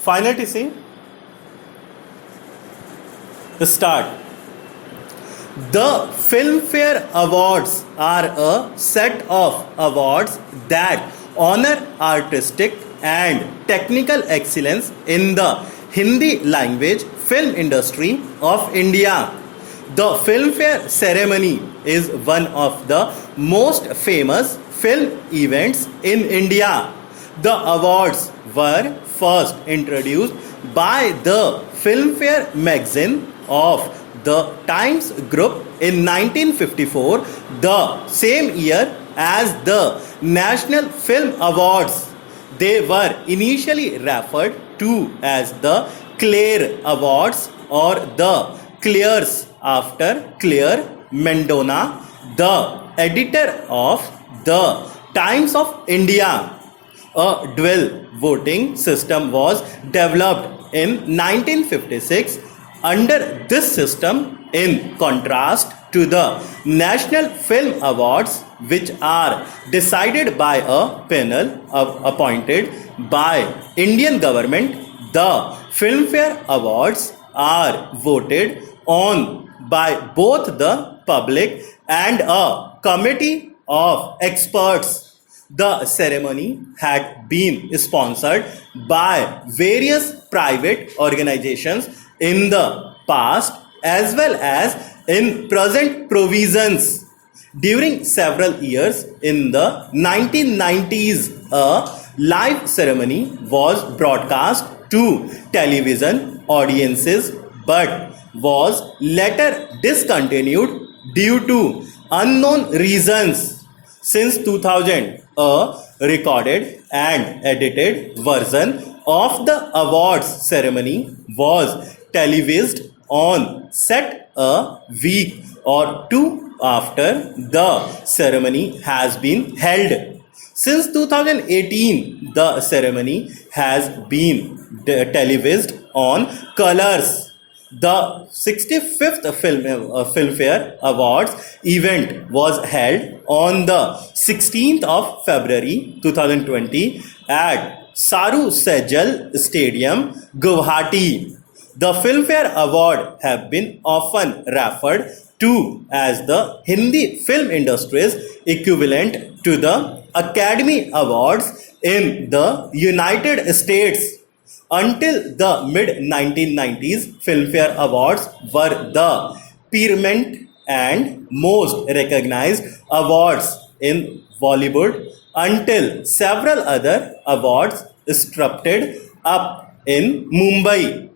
Final TC. Start. The Filmfare Awards are a set of awards that honor artistic and technical excellence in the Hindi language film industry of India. The Filmfare ceremony is one of the most famous film events in India. The awards were first introduced by the Filmfare magazine of the Times Group in 1954, the same year as the National Film Awards. They were initially referred to as the Clare Awards or the Clares after Clare Mendona, the editor of the Times of India. A dual voting system was developed in 1956. Under this system, in contrast to the National Film Awards, which are decided by a panel appointed by Indian government, the Filmfare Awards are voted on by both the public and a committee of experts. The ceremony had been sponsored by various private organizations in the past as well as in present provisions. During several years in the 1990s, a live ceremony was broadcast to television audiences but was later discontinued due to unknown reasons. Since 2000, a recorded and edited version of the awards ceremony was televised on set a week or two after the ceremony has been held. Since 2018, the ceremony has been televised on Colors. The 65th Filmfare Awards event was held on the 16th of February 2020 at Saru Sejal Stadium, Guwahati. The Filmfare Award have been often referred to as the Hindi film industry's equivalent to the Academy Awards in the United States. Until the mid-1990s, Filmfare Awards were the preeminent and most recognized awards in Bollywood until several other awards erupted up in Mumbai.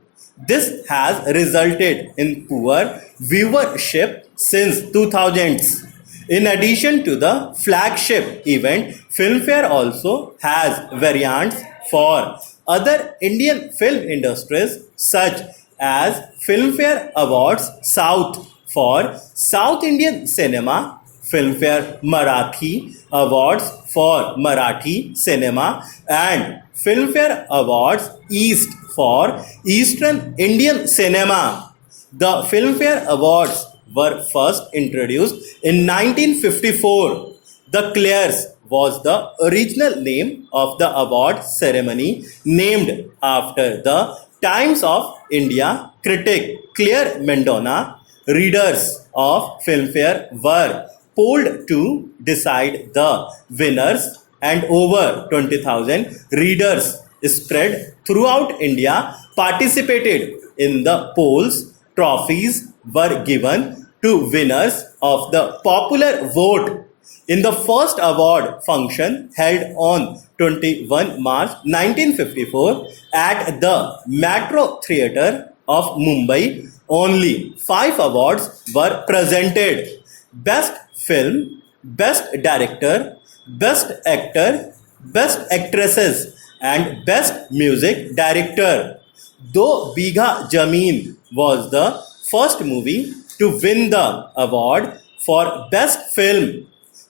This has resulted in poor viewership since 2000s. In addition to the flagship event, Filmfare also has variants for other Indian film industries such as Filmfare Awards South for South Indian cinema, Filmfare Marathi Awards for Marathi cinema, and Filmfare Awards East for Eastern Indian cinema. The Filmfare Awards were first introduced in 1954. The Clares was the original name of the award ceremony, named after the Times of India critic Clare Mendona. Readers of Filmfare were polled to decide the winners, and over 20,000 readers spread throughout India participated in the polls. Trophies were given to winners of the popular vote. In the first award function held on 21 March 1954 at the Metro Theatre of Mumbai, only 5 awards were presented: Best Film, Best Director, Best Actor, Best Actresses, and Best Music Director. Do Bigha Zameen was the first movie to win the award for Best Film.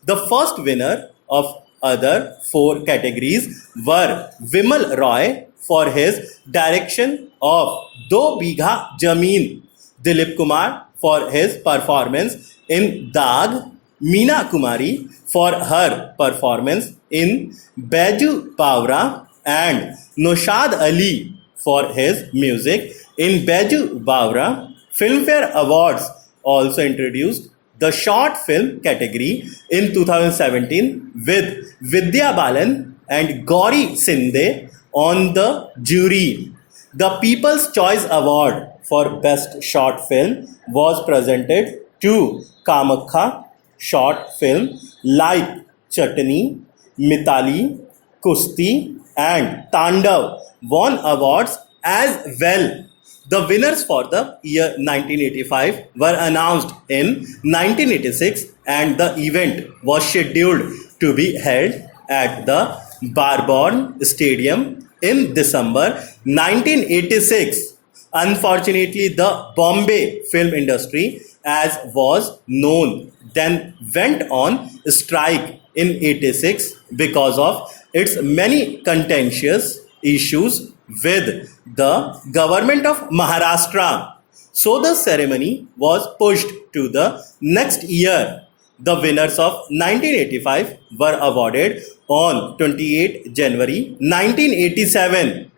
The first winner of other 4 categories were Vimal Roy for his direction of Do Bigha Zameen, Dilip Kumar for his performance in Daag, Meena Kumari for her performance in Baiju Pawra, and Noshad Ali for his music. In Baiju Bawra, Filmfare Awards also introduced the short film category in 2017 with Vidya Balan and Gauri Sinde on the jury. The People's Choice Award for Best Short Film was presented to Kamakha short film like Chutney, Mitali, Kusti, and Tandav won awards as well. The winners for the year 1985 were announced in 1986, and the event was scheduled to be held at the Barborn Stadium in December 1986. Unfortunately, the Bombay film industry, as was known, then went on strike in 86 because of its many contentious issues with the government of Maharashtra. So the ceremony was pushed to the next year. The winners of 1985 were awarded on 28 January 1987.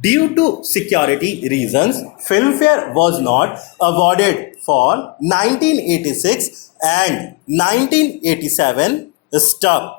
Due to security reasons, Filmfare was not awarded for 1986 and 1987 stuck.